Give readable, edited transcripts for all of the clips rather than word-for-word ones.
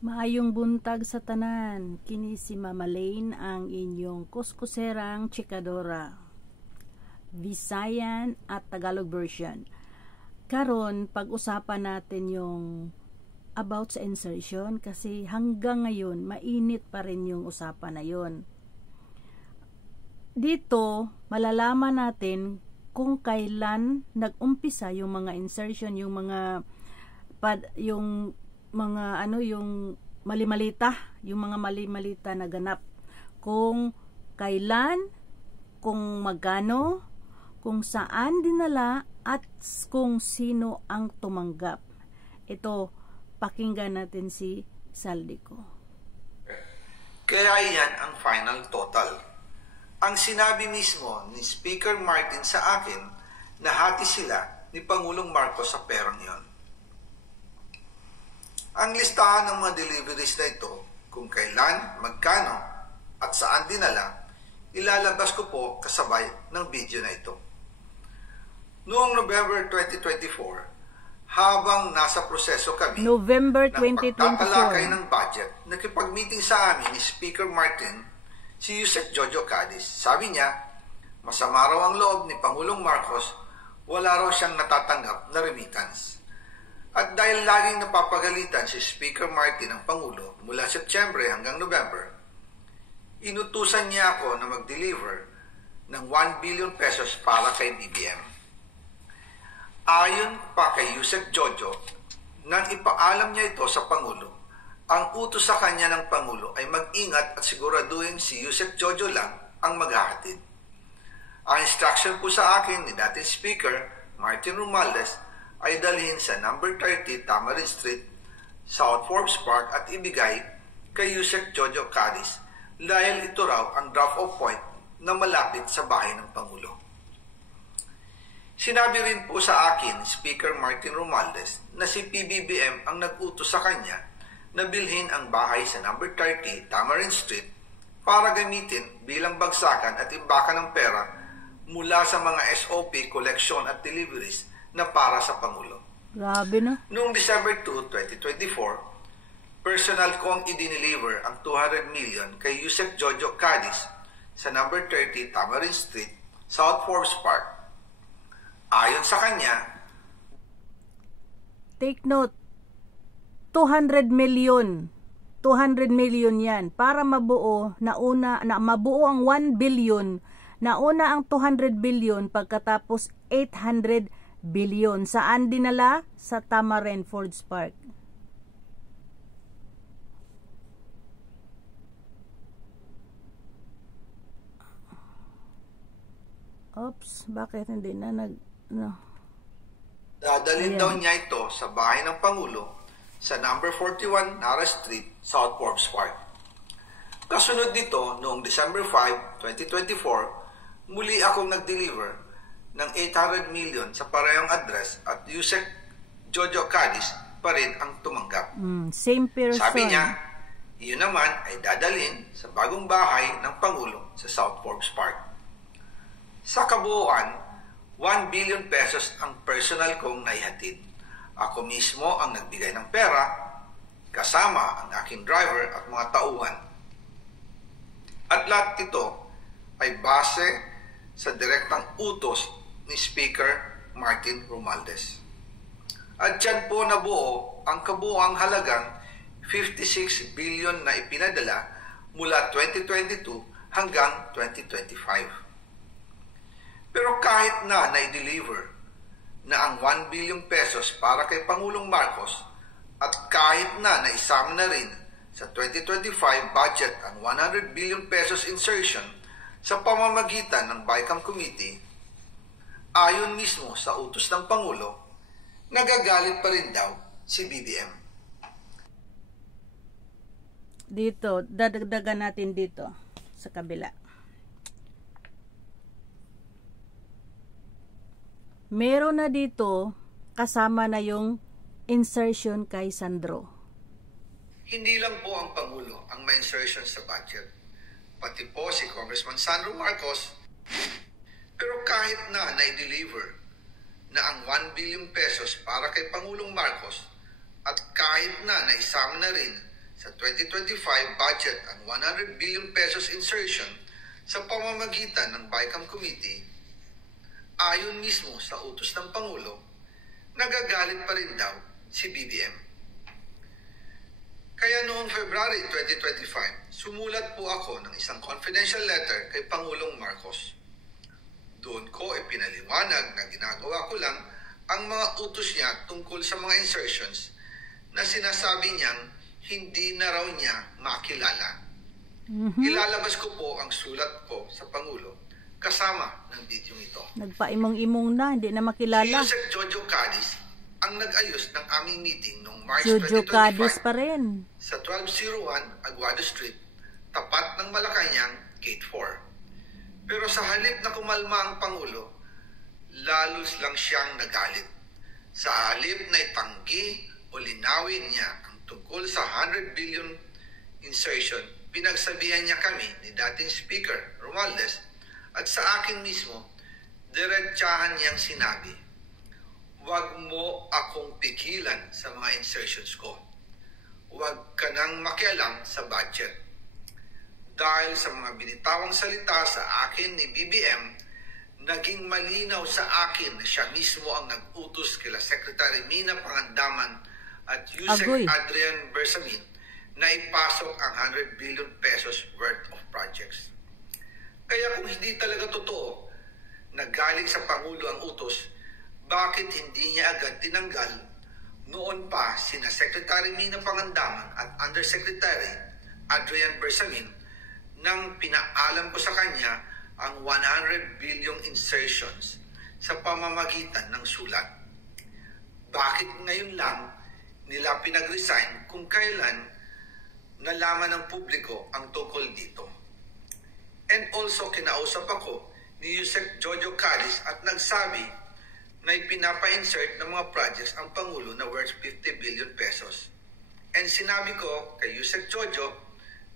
Maayong buntag sa tanan, kini si Mama Lane ang inyong kuskuserang chikadora, Visayan at Tagalog version. Karon pag-usapan natin yung about sa insertion kasi hanggang ngayon mainit pa rin yung usapan na yon. Dito malalaman natin kung kailan nag-umpisa yung mga insertion, yung mga yung malimalita, yung mga malimalita na ganap, kung kailan, kung magkano, kung saan dinala, at kung sino ang tumanggap. Ito, pakinggan natin si Saldico. Kaya yan ang final total. Ang sinabi mismo ni Speaker Martin sa akin na hati sila ni Pangulong Marcos sa perang yon. Ang listahan ng mga deliveries na ito, kung kailan, magkano, at saan dinala, ilalabas ko po kasabay ng video na ito. Noong November 2024, habang nasa proseso kami November ng pagtatalakay 2024 ng budget, nakipag-meeting sa amin ni Speaker Martin, si Yusek Jojo Cadiz. Sabi niya, masama raw ang loob ni Pangulong Marcos, wala raw siyang natatanggap na remittance. At dahil laging napapagalitan si Speaker Martin ang Pangulo mula Setyembre hanggang November, inutusan niya ako na mag-deliver ng 1 billion pesos para kay BBM. Ayon pa kay Yusek Jojo, nang ipaalam niya ito sa Pangulo, ang utos sa kanya ng Pangulo ay mag-ingat at siguraduhin si Yusek Jojo lang ang maghahatid. Ang instruction po sa akin ni dating Speaker Martin Romualdez ay dalhin sa number 30 Tamarind Street, South Forbes Park at ibigay kay Yusek Jojo Cadiz dahil ito raw ang drop-off point na malapit sa bahay ng Pangulo. Sinabi rin po sa akin Speaker Martin Romualdez na si PBBM ang nag-utos sa kanya na bilhin ang bahay sa number 30 Tamarind Street para gamitin bilang bagsakan at imbakan ng pera mula sa mga SOP, collection at deliveries na para sa Pangulo. Grabe na. Noong December 2, 2024, personal kong i-deliver ang 200 million kay Yusek Jojo Cadiz sa number 30 Tamarind Street, South Forbes Park. Ayon sa kanya, take note, 200 million yan para mabuo mabuo ang 1 billion. Nauna ang 200 billion pagkatapos 800 billion. Saan dinala? Sa Tamarind Forbes Park. Oops, bakit hindi na dadalhin daw niya ito sa bahay ng Pangulo sa number 41 Nara Street, South Forbes Park. Kasunod nito, noong December 5, 2024, muli akong nag-deliver ng 800 million sa parehong address at Yusek Jojo Cadiz pa rin ang tumanggap. Same person. Sabi niya, iyon naman ay dadalhin sa bagong bahay ng Pangulo sa South Forbes Park. Sa kabuuan, 1 billion pesos ang personal kong naihatid. Ako mismo ang nagbigay ng pera, kasama ang aking driver at mga tauhan. At lahat ito ay base sa direktang utos ni Speaker Martin Romualdez. At dyan po nabuo ang kabuuang halagang 56 billion na ipinadala mula 2022 hanggang 2025. Pero kahit na na-deliver na ang 1 billion pesos para kay Pangulong Marcos at kahit na naisama na rin sa 2025 budget ang 100 billion pesos insertion sa pamamagitan ng BICAM Committee, ayon mismo sa utos ng Pangulo, nagagalit pa rin daw si BBM. Dito, dadagdagan natin dito sa kabila. Meron na dito kasama na yung insertion kay Sandro. Hindi lang po ang Pangulo ang may insertion sa budget. Pati po si Congressman Sandro Marcos. Pero kahit na na-deliver na ang 1 billion pesos para kay Pangulong Marcos at kahit na naisama na rin sa 2025 budget ang 100 billion pesos insertion sa pamamagitan ng BICAM Committee, ayon mismo sa utos ng Pangulo, nagagalit pa rin daw si BBM. Kaya noong February 2025, sumulat po ako ng isang confidential letter kay Pangulong Marcos. Doon ko ipinaliwanag na ginagawa ko lang ang mga utos niya tungkol sa mga insertions na sinasabi niyang hindi na raw niya makilala. Ilalabas ko po ang sulat ko sa Pangulo kasama ng video ito. Nagpaimong-imong na, hindi na makilala. Si Yusek Jojo Cadiz ang nag-ayos ng aming meeting noong March Jojo 2025 Cadiz pa rin. sa 1201 Aguado Street, tapat ng Malacanang, Gate 4. Pero sa halip na kumalma ang Pangulo, lalos lang siyang nagalit. Sa halip na itanggi o linawin niya ang tungkol sa 100 billion insertion, pinagsabihan niya kami ni dating Speaker Romualdez at sa akin mismo, diretsahan niyang sinabi, "Huwag mo akong pigilan sa mga insertions ko. Huwag ka nang makialam sa budget." Dahil sa mga binitawang salita sa akin ni BBM, naging malinaw sa akin na siya mismo ang nag-utos kila Secretary Mina Pangandaman at Yusek Adrian Bersamin na ipasok ang 100 billion pesos worth of projects. Kaya kung hindi talaga totoo na galing sa Pangulo ang utos, bakit hindi niya agad tinanggal noon pa sina Secretary Mina Pangandaman at Undersecretary Adrian Bersamin nang pinaalam ko sa kanya ang 100 billion insertions sa pamamagitan ng sulat? Bakit ngayon lang nila pinag-resign kung kailan nalaman ng publiko ang tungkol dito? And also, kinausap ako ni Yusek Jojo Cadiz at nagsabi na ipinapa-insert ng mga projects ang Pangulo na worth 50 billion pesos. And sinabi ko kay Yusek Jojo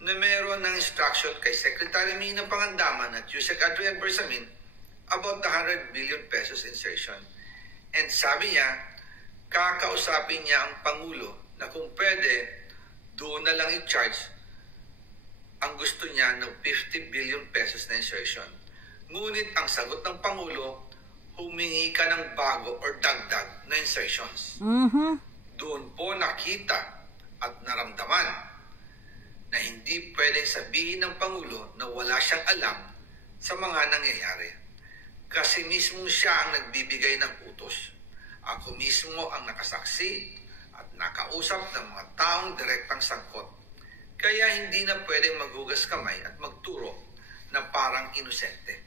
na meron ng instruction kay Secretary Mina Pangandaman at Yusek Adrian Bersamin about the 100 billion pesos insertion. And sabi niya, kakausapin niya ang Pangulo na kung pwede, doon na lang i-charge ang gusto niya ng 50 billion pesos na insertion. Ngunit ang sagot ng Pangulo, humingi ka ng bago or dagdag na insertions. Doon po nakita at naramdaman na hindi pwedeng sabihin ng Pangulo na wala siyang alam sa mga nangyayari. Kasi mismo siya ang nagbibigay ng utos. Ako mismo ang nakasaksi at nakausap ng mga taong direktang sangkot. Kaya hindi na pwedeng maghugas kamay at magturo na parang inosente.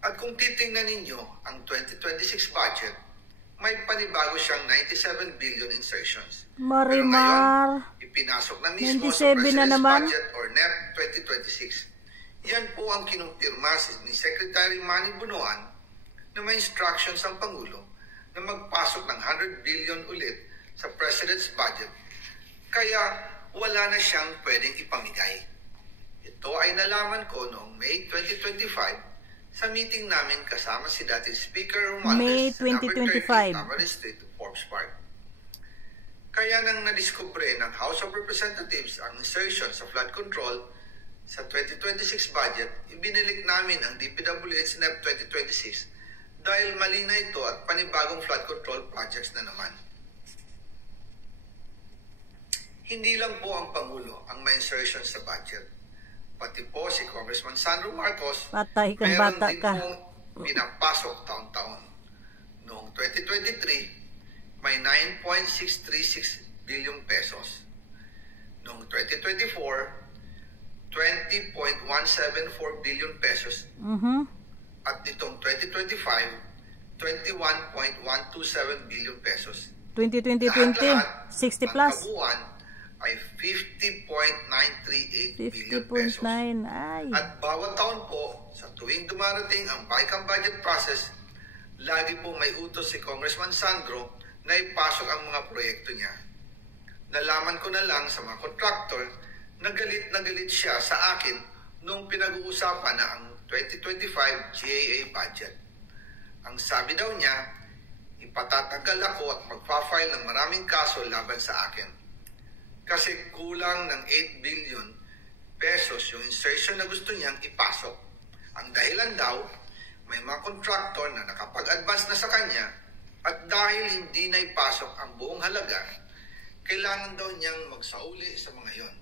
At kung titingnan ninyo ang 2026 budget, may panibago siyang 97 billion insertions. Pero ngayon, ipinasok na mismo sa President's Budget or NEP 2026. Yan po ang kinumpirma ni Secretary Manny Bunoan na may instructions ang Pangulo na magpasok ng 100 billion ulit sa President's Budget. Kaya wala na siyang pwedeng ipamigay. Ito ay nalaman ko noong May 2025 sa meeting namin kasama si dating Speaker Romualdez May 2025. Tamarin Street, Forbes Park. Kaya nang nadiskubre ng House of Representatives ang insertion sa flood control sa 2026 budget, ibinilik namin ang DPWH NEP 2026 dahil mali na ito at panibagong flood control projects na naman. Hindi lang po ang Pangulo ang may insertion sa budget. Pati po si Congressman Sandro Marcos, patay kang meron bata din ka. pong pinapasok taon-taon. Noong 2023, may 9.636 billion pesos. Noong 2024, 20.174 billion pesos. At nitong 2025, 21.127 billion pesos. 2020, 60 plus. Ang kabuuan ay 50.938 billion pesos. Ay. At bawat taon po, sa tuwing dumarating ang BICAM budget process, lagi po may utos si Congressman Sandro na ipasok ang mga proyekto niya. Nalaman ko na lang sa mga contractor na galit siya sa akin nung pinag-uusapan na ang 2025 GAA budget. Ang sabi daw niya, ipatatagal ako at magpa-file ng maraming kaso laban sa akin. kasi kulang ng 8 billion pesos yung insertion na gusto niyang ipasok. Ang dahilan daw, may mga contractor na nakapag-advance na sa kanya at dahil hindi na ipasok ang buong halaga, kailangan daw niyang magsauli sa mga yon.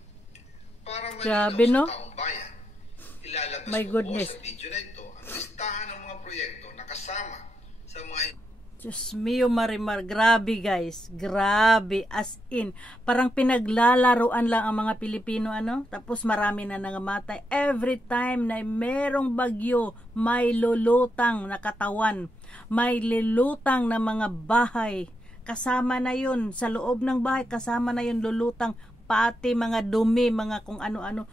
Para Grabe, malinaw no? sa taong bayan, ilalabas My ko goodness. po sa video na ito ang listahan ng mga proyekto na kasama sa mga Diyos mio Marimar, grabe guys, grabe, as in, parang pinaglalaruan lang ang mga Pilipino, ano, tapos marami na nangamatay. Every time na merong bagyo, may lulutang na katawan, may lulutang na mga bahay, kasama na yun, sa loob ng bahay, kasama na yun lulutang, pati mga dumi, mga kung ano-ano.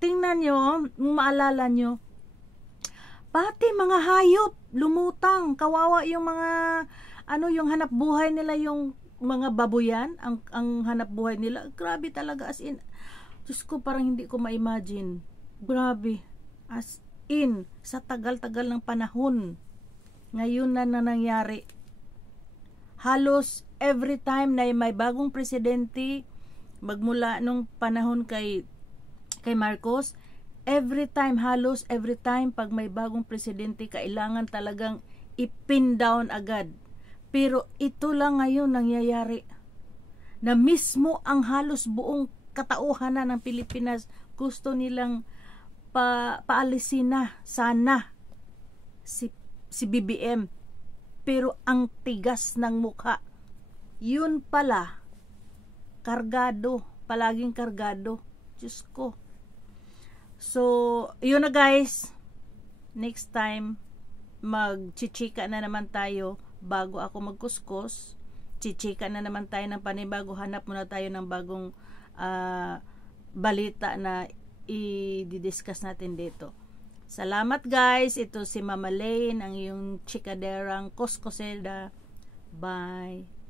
Tingnan nyo, maalala nyo, pati mga hayop lumutang, kawawa yung mga yung hanap buhay nila, yung mga babuyan, ang hanap buhay nila, grabe talaga, as in, Diyos ko, parang hindi ko ma-imagine, grabe, as in, sa tagal-tagal ng panahon, ngayon na nangyari, halos every time na may bagong presidente, magmula nung panahon kay Marcos, halos every time pag may bagong presidente, kailangan talagang ipin down agad. Pero ito lang ngayon nangyayari, na mismo ang halos buong katauhanan ng Pilipinas gusto nilang paalisin na sana si BBM. Pero ang tigas ng mukha, yun pala, kargado, palaging kargado. Diyos ko. So, yun na guys. Next time, magchichika na naman tayo bago ako magkuskus. Chichika na naman tayo ng panibago. Hanap muna tayo ng bagong balita na i-discuss natin dito. Salamat guys. Ito si Mama Lane, ang iyong chikaderang kuskuseda. Bye.